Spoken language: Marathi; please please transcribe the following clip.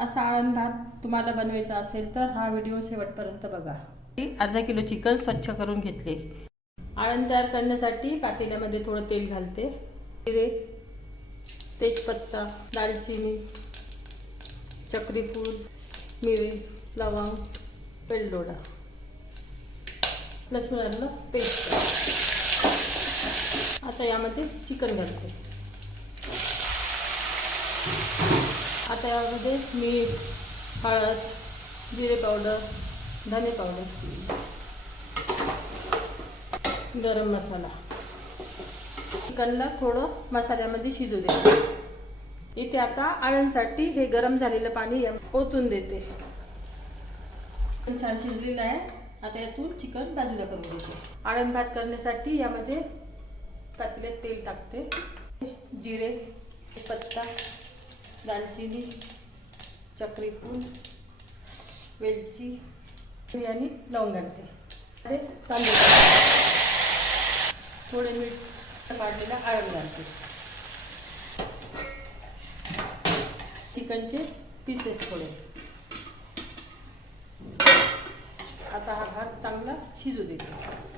असा आळण भात तुम्हाला बनवायचा असेल तर हा व्हिडिओ शेवटपर्यंत बघा। अर्धा किलो चिकन स्वच्छ करून घेतले। आळण तयार करण्यासाठी पातेल्यामध्ये थोडं तेल घालते। जिरे, तेजपत्ता, दालचिनी, चक्रीफूल, मिरी, लवंग, वेलदोडा, लसूण आलं पेस्ट। आता यामध्ये चिकन घालते। आता यामध्ये मीठ, हळद, जिरे पावडर, धने पावडर, गरम मसाला। चिकनला थोडं मसाल्यामध्ये शिजू देते। इथे आता आळणसाठी हे गरम झालेलं पाणी ओतून देते। छान शिजलेलं आहे। आता यातून चिकन बाजूला करून देते। आळण भात करण्यासाठी यामध्ये पातेल्यात तेल टाकते। जिरे, पत्ता, दालचिनी, चक्रीफूल, वेलची आणि लवंग घालते। अरे तांदूळ, थोडे मीठ काढलेला आळण घालते। चिकनचे पीसेस थोडे। आता हा भात चांगला शिजू देते।